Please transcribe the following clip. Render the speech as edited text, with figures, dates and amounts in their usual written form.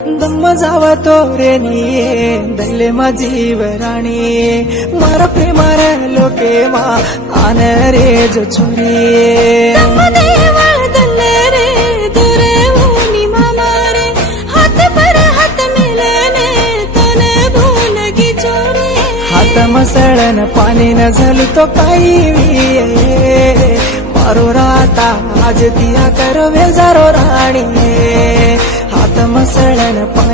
दम जावा तोरेनी दल्ले माझी वराणी मारा प्रेमार लोके मा आन रे जो छुरी हात मसळन पाणी न झालं तो काही मारो राता आज दिया कर वेजारो राणी हात मसळन पाणी